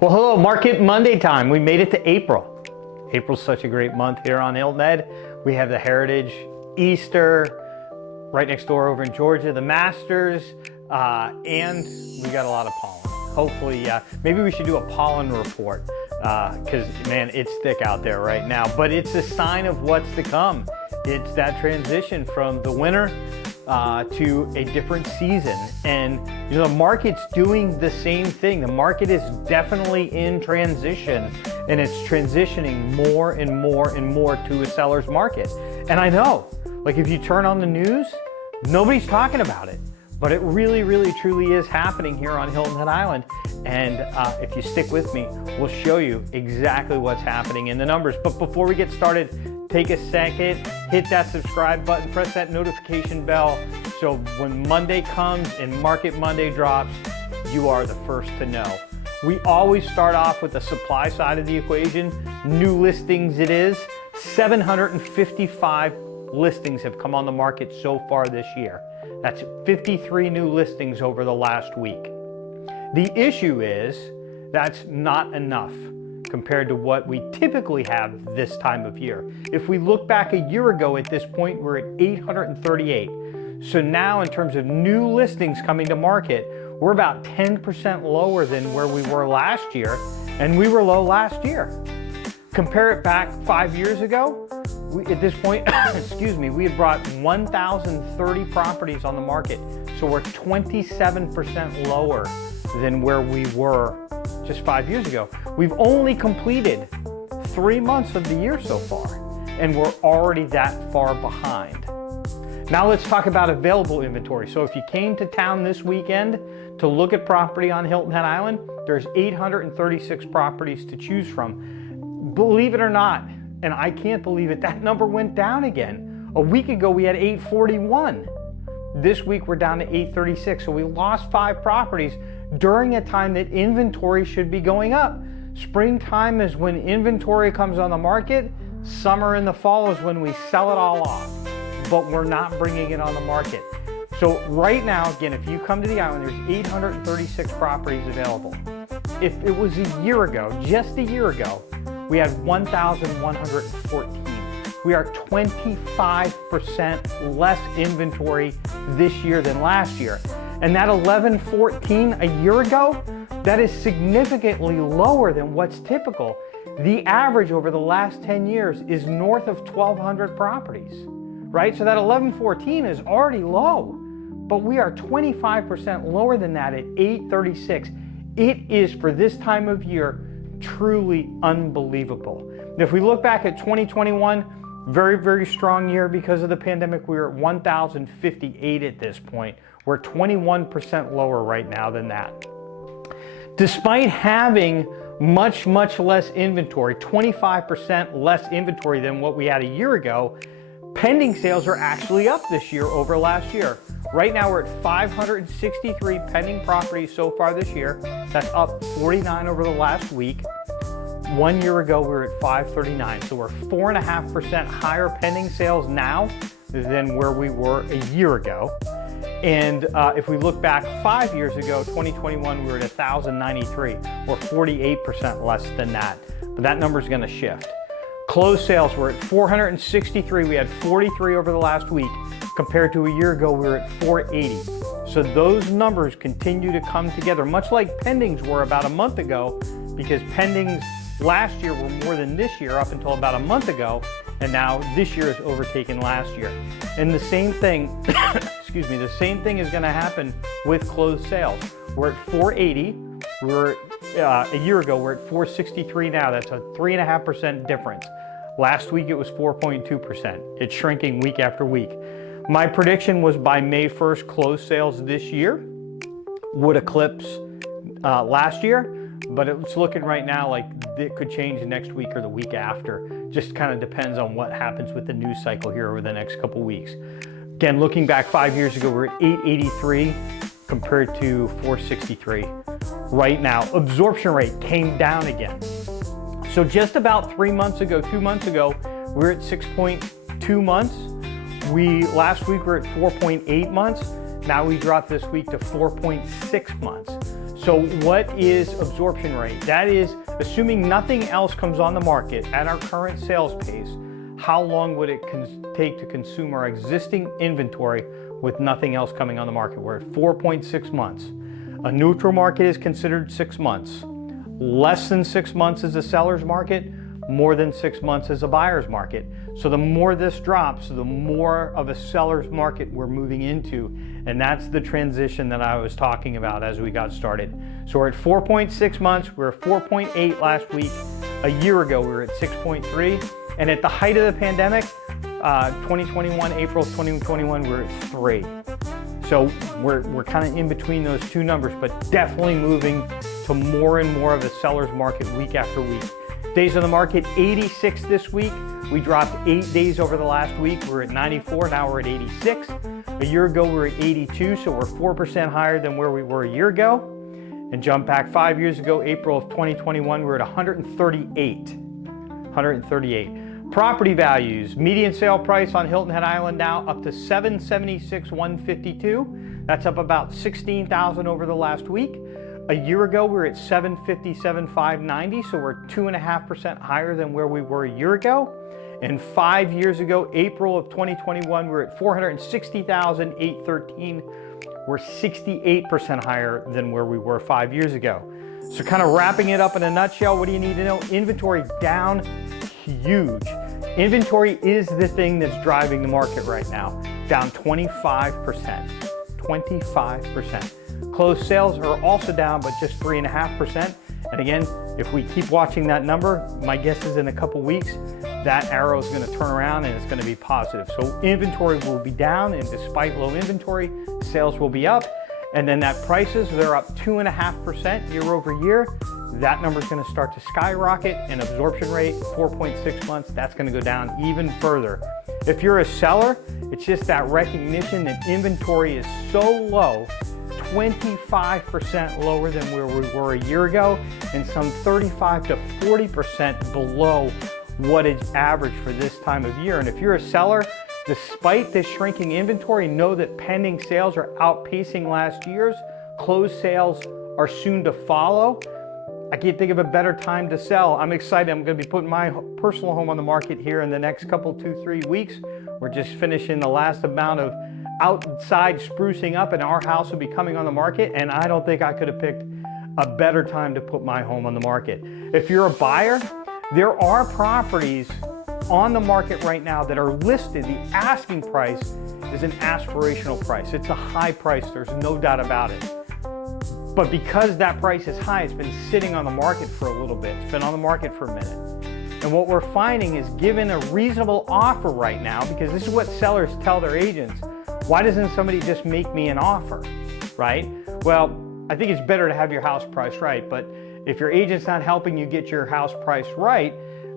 Well, hello, Market Monday time. We made it to April. April's such a great month here on Hilton Head. We have the Heritage, Easter, right next door over in Georgia, the Masters, and we got a lot of pollen. Hopefully, maybe we should do a pollen report because, man, it's thick out there right now. But it's a sign of what's to come. It's that transition from the winter to a different season. And the market's doing the same thing. The market is definitely in transition, and it's transitioning more and more and more to a seller's market. And I know, like, if you turn on the news, nobody's talking about it. But it really, really, truly is happening here on Hilton Head Island. And if you stick with me, we'll show you exactly what's happening in the numbers. But before we get started, take a second, hit that subscribe button, press that notification bell, so when Monday comes and Market Monday drops, you are the first to know. We always start off with the supply side of the equation. New listings it is. 755 listings have come on the market so far this year. That's 53 new listings over the last week. The issue is that's not enough compared to what we typically have this time of year. If we look back a year ago at this point, we're at 838. So now in terms of new listings coming to market, we're about 10% lower than where we were last year, and we were low last year. Compare it back 5 years ago, at this point, excuse me, we had brought 1,030 properties on the market. So we're 27% lower than where we were just 5 years ago. We've only completed 3 months of the year so far, and we're already that far behind. Now let's talk about available inventory. So if you came to town this weekend to look at property on Hilton Head Island, there's 836 properties to choose from. Believe it or not, and I can't believe it, that number went down again. A week ago we had 841. This week we're down to 836, so we lost 5 properties during a time that inventory should be going up. Springtime is when inventory comes on the market. Summer and the fall is when we sell it all off, but we're not bringing it on the market. So right now, again, if you come to the island, there's 836 properties available. If it was a year ago, just a year ago, we had 1,114. We are 25% less inventory this year than last year. And that 1,114 a year ago, that is significantly lower than what's typical. The average over the last 10 years is north of 1,200 properties, right? So that 1,114 is already low, but we are 25% lower than that at 836. It is, for this time of year, truly unbelievable. And if we look back at 2021, very, very strong year because of the pandemic. We were at 1,058 at this point. We're 21% lower right now than that. Despite having much, much less inventory, 25% less inventory than what we had a year ago, pending sales are actually up this year over last year. Right now we're at 563 pending properties so far this year. That's up 49 over the last week. 1 year ago, we were at 539. So we're 4.5% higher pending sales now than where we were a year ago. And if we look back 5 years ago, 2021, we were at 1,093. We're 48% less than that. But that number is going to shift. Closed sales, we're at 463. We had 43 over the last week. Compared to a year ago, we were at 480. So those numbers continue to come together, much like pendings were about a month ago, because pendings last year were more than this year up until about a month ago, and now this year has overtaken last year. And the same thing, excuse me, the same thing is going to happen with closed sales. We're at 480. A year ago, we're at 463 now. That's a 3.5% difference. Last week, it was 4.2%. It's shrinking week after week. My prediction was by May 1st, closed sales this year would eclipse last year. But it's looking right now like it could change next week or the week after. Just kind of depends on what happens with the news cycle here over the next couple weeks. Again, looking back 5 years ago, we're at 883 compared to 463 right now. Absorption rate came down again. So just about 3 months ago, 2 months ago, we were at 6.2 months. Last week we were at 4.8 months. Now we dropped this week to 4.6 months. So what is absorption rate? That is assuming nothing else comes on the market at our current sales pace, how long would it take to consume our existing inventory with nothing else coming on the market? We're at 4.6 months. A neutral market is considered 6 months. Less than 6 months is a seller's market, more than 6 months is a buyer's market. So the more this drops, the more of a seller's market we're moving into. And that's the transition that I was talking about as we got started. So we're at 4.6 months, we were at 4.8 last week. A year ago, we were at 6.3. And at the height of the pandemic, 2021, April 2021, we were at 3. So we're kind of in between those two numbers, but definitely moving to more and more of a seller's market week after week. Days on the market, 86 this week. We dropped 8 days over the last week. We're at 94, now we're at 86. A year ago, we were at 82, so we're 4% higher than where we were a year ago. And jump back 5 years ago, April of 2021, we're at 138. 138. Property values, median sale price on Hilton Head Island now up to $776,152. That's up about $16,000 over the last week. A year ago, we were at $757,590, so we're 2.5% higher than where we were a year ago. And 5 years ago, April of 2021, we were at $460,813. We're 68% higher than where we were 5 years ago. So kind of wrapping it up in a nutshell, what do you need to know? Inventory down huge. Inventory is the thing that's driving the market right now, down 25%. 25%. Closed sales are also down, but just 3.5%. And again, if we keep watching that number, my guess is in a couple weeks, that arrow is going to turn around and it's going to be positive. So inventory will be down, and despite low inventory, sales will be up. And then that prices, they're up 2.5% year over year. That number is going to start to skyrocket, and absorption rate, 4.6 months, that's going to go down even further. If you're a seller, it's just that recognition that inventory is so low, 25% lower than where we were a year ago, and some 35 to 40% below what is average for this time of year. And if you're a seller, despite this shrinking inventory, know that pending sales are outpacing last year's. Closed sales are soon to follow. I can't think of a better time to sell. I'm excited. I'm going to be putting my personal home on the market here in the next couple, 2-3 weeks. We're just finishing the last amount of outside sprucing up, and our house will be coming on the market, and I don't think I could have picked a better time to put my home on the market. If you're a buyer, there are properties on the market right now that are listed. The asking price is an aspirational price. It's a high price, there's no doubt about it. But because that price is high, it's been sitting on the market for a little bit. It's been on the market for a minute. And what we're finding is, given a reasonable offer right now, because this is what sellers tell their agents, why doesn't somebody just make me an offer, right? Well, I think it's better to have your house priced right, but if your agent's not helping you get your house priced right,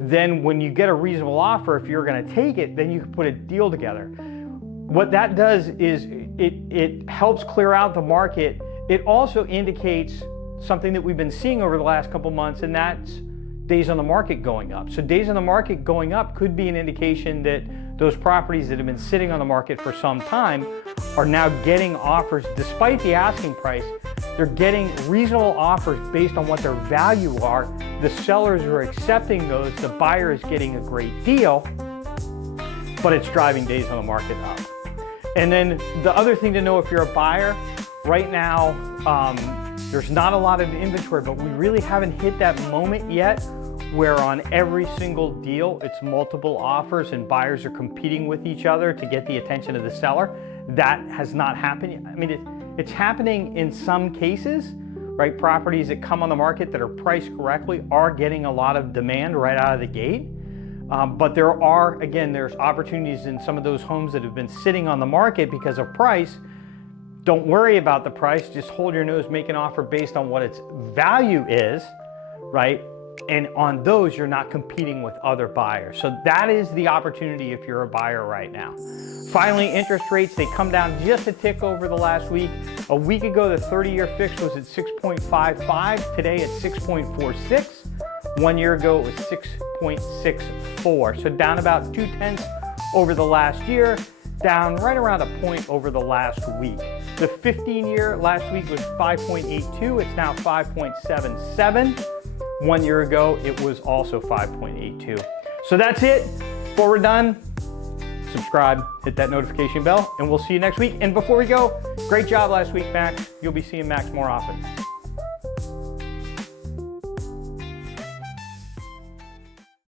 then when you get a reasonable offer, if you're gonna take it, then you can put a deal together. What that does is it helps clear out the market. It also indicates something that we've been seeing over the last couple months, and that's days on the market going up. So days on the market going up could be an indication that those properties that have been sitting on the market for some time are now getting offers. Despite the asking price, they're getting reasonable offers based on what their value are. The sellers are accepting those, the buyer is getting a great deal, but it's driving days on the market up. And then the other thing to know if you're a buyer, right now, there's not a lot of inventory, but we really haven't hit that moment yet where on every single deal, it's multiple offers and buyers are competing with each other to get the attention of the seller. That has not happened yet. I mean, it's happening in some cases, right? Properties that come on the market that are priced correctly are getting a lot of demand right out of the gate. But there are, again, there's opportunities in some of those homes that have been sitting on the market because of price. Don't worry about the price, just hold your nose, make an offer based on what its value is, right? And on those, you're not competing with other buyers. So that is the opportunity if you're a buyer right now. Finally, interest rates, they come down just a tick over the last week. A week ago, the 30-year fix was at 6.55, today at 6.46. 1 year ago, it was 6.64. So down about 0.2 over the last year, down right around a point over the last week. The 15-year last week was 5.82. It's now 5.77. 1 year ago, it was also 5.82. So that's it. Before we're done, subscribe, hit that notification bell, and we'll see you next week. And before we go, great job last week, Max. You'll be seeing Max more often.